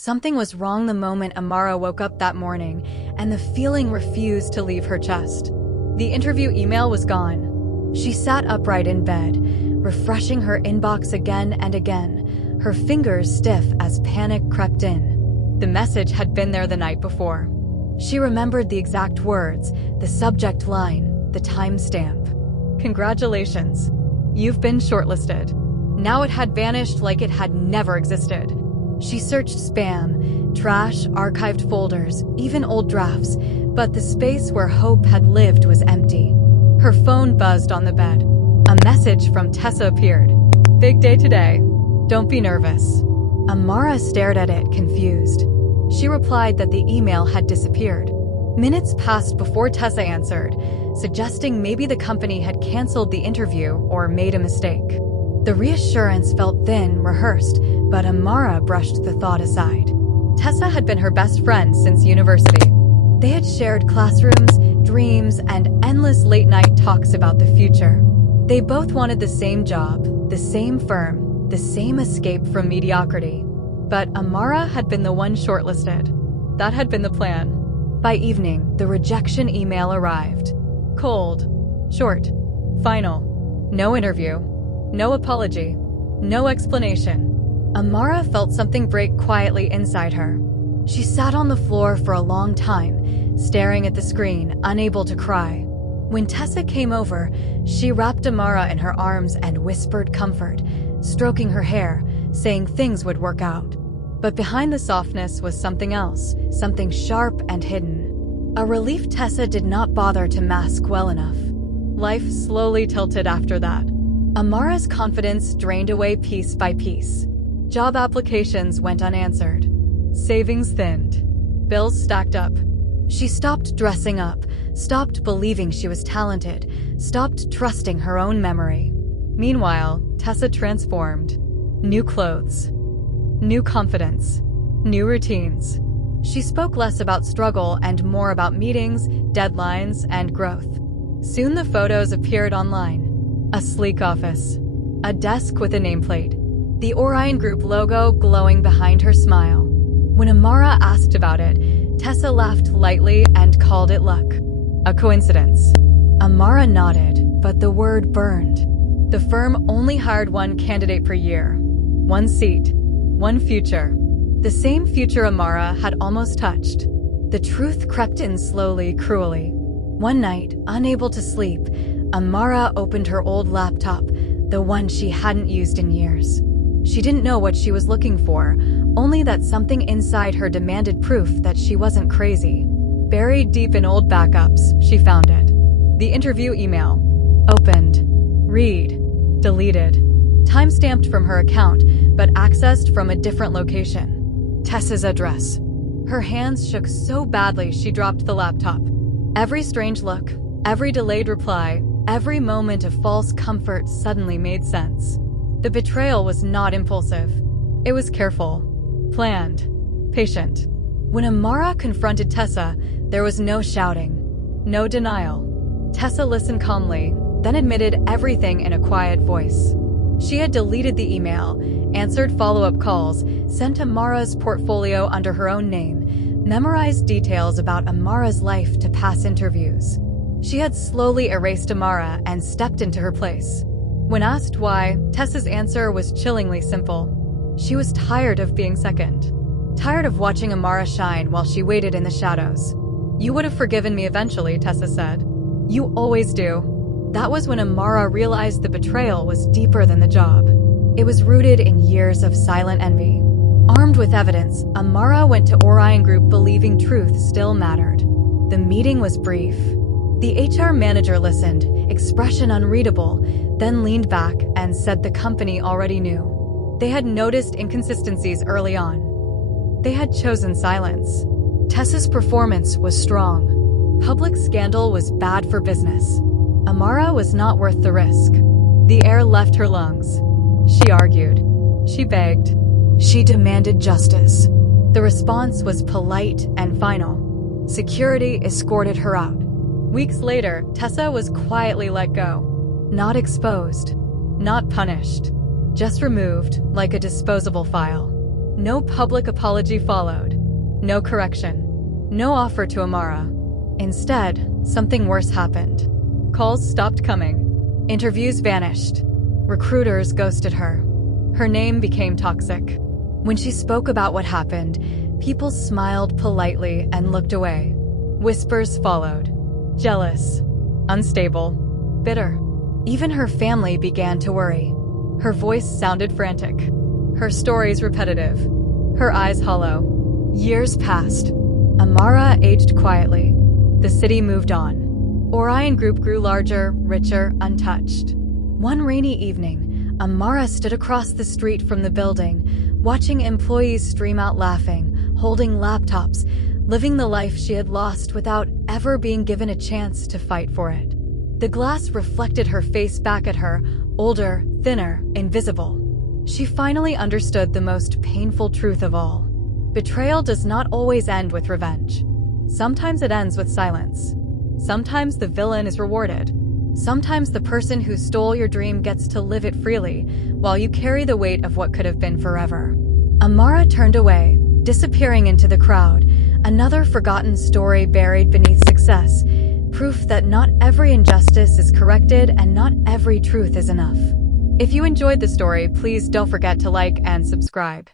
Something was wrong the moment Amara woke up that morning, and the feeling refused to leave her chest. The interview email was gone. She sat upright in bed, refreshing her inbox again and again, her fingers stiff as panic crept in. The message had been there the night before. She remembered the exact words, the subject line, the timestamp. "Congratulations. You've been shortlisted." Now it had vanished like it had never existed. She searched spam, trash, archived folders, even old drafts, but the space where hope had lived was empty. Her phone buzzed on the bed. A message from Tessa appeared. "Big day today. Don't be nervous." Amara stared at it, confused. She replied that the email had disappeared. Minutes passed before Tessa answered, suggesting maybe the company had canceled the interview or made a mistake. The reassurance felt thin, rehearsed, but Amara brushed the thought aside. Tessa had been her best friend since university. They had shared classrooms, dreams, and endless late-night talks about the future. They both wanted the same job, the same firm, the same escape from mediocrity. But Amara had been the one shortlisted. That had been the plan. By evening, the rejection email arrived. Cold, short, final. No interview. No apology. No explanation. Amara felt something break quietly inside her. She sat on the floor for a long time, staring at the screen, unable to cry. When Tessa came over, she wrapped Amara in her arms and whispered comfort, stroking her hair, saying things would work out. But behind the softness was something else, something sharp and hidden. A relief Tessa did not bother to mask well enough. Life slowly tilted after that. Amara's confidence drained away piece by piece. Job applications went unanswered. Savings thinned. Bills stacked up. She stopped dressing up, stopped believing she was talented, stopped trusting her own memory. Meanwhile, Tessa transformed. New clothes. New confidence. New routines. She spoke less about struggle and more about meetings, deadlines, and growth. Soon the photos appeared online. A sleek office. A desk with a nameplate. The Orion Group logo glowing behind her smile. When Amara asked about it, Tessa laughed lightly and called it luck. A coincidence. Amara nodded, but the word burned. The firm only hired one candidate per year. One seat. One future. The same future Amara had almost touched. The truth crept in slowly, cruelly. One night, unable to sleep, Amara opened her old laptop, the one she hadn't used in years. She didn't know what she was looking for, only that something inside her demanded proof that she wasn't crazy. Buried deep in old backups, she found it. The interview email. Opened. Read. Deleted. Timestamped from her account, but accessed from a different location. Tessa's address. Her hands shook so badly she dropped the laptop. Every strange look, every delayed reply, every moment of false comfort suddenly made sense. The betrayal was not impulsive. It was careful, planned, patient. When Amara confronted Tessa, there was no shouting, no denial. Tessa listened calmly, then admitted everything in a quiet voice. She had deleted the email, answered follow-up calls, sent Amara's portfolio under her own name, memorized details about Amara's life to pass interviews. She had slowly erased Amara and stepped into her place. When asked why, Tessa's answer was chillingly simple. She was tired of being second. Tired of watching Amara shine while she waited in the shadows. "You would have forgiven me eventually," Tessa said. "You always do." That was when Amara realized the betrayal was deeper than the job. It was rooted in years of silent envy. Armed with evidence, Amara went to Orion Group believing truth still mattered. The meeting was brief. The HR manager listened, expression unreadable, then leaned back and said the company already knew. They had noticed inconsistencies early on. They had chosen silence. Tessa's performance was strong. Public scandal was bad for business. Amara was not worth the risk. The air left her lungs. She argued. She begged. She demanded justice. The response was polite and final. Security escorted her out. Weeks later, Tessa was quietly let go. Not exposed. Not punished. Just removed, like a disposable file. No public apology followed. No correction. No offer to Amara. Instead, something worse happened. Calls stopped coming. Interviews vanished. Recruiters ghosted her. Her name became toxic. When she spoke about what happened, people smiled politely and looked away. Whispers followed. Jealous, unstable, bitter. Even her family began to worry. Her voice sounded frantic. Her stories repetitive. Her eyes hollow. Years passed. Amara aged quietly. The city moved on. Orion Group grew larger, richer, untouched. One rainy evening, Amara stood across the street from the building, watching employees stream out laughing, holding laptops, living the life she had lost without ever being given a chance to fight for it. The glass reflected her face back at her, older, thinner, invisible. She finally understood the most painful truth of all. Betrayal does not always end with revenge. Sometimes it ends with silence. Sometimes the villain is rewarded. Sometimes the person who stole your dream gets to live it freely, while you carry the weight of what could have been forever. Amara turned away, disappearing into the crowd, another forgotten story buried beneath success, proof that not every injustice is corrected and not every truth is enough. If you enjoyed the story, please don't forget to like and subscribe.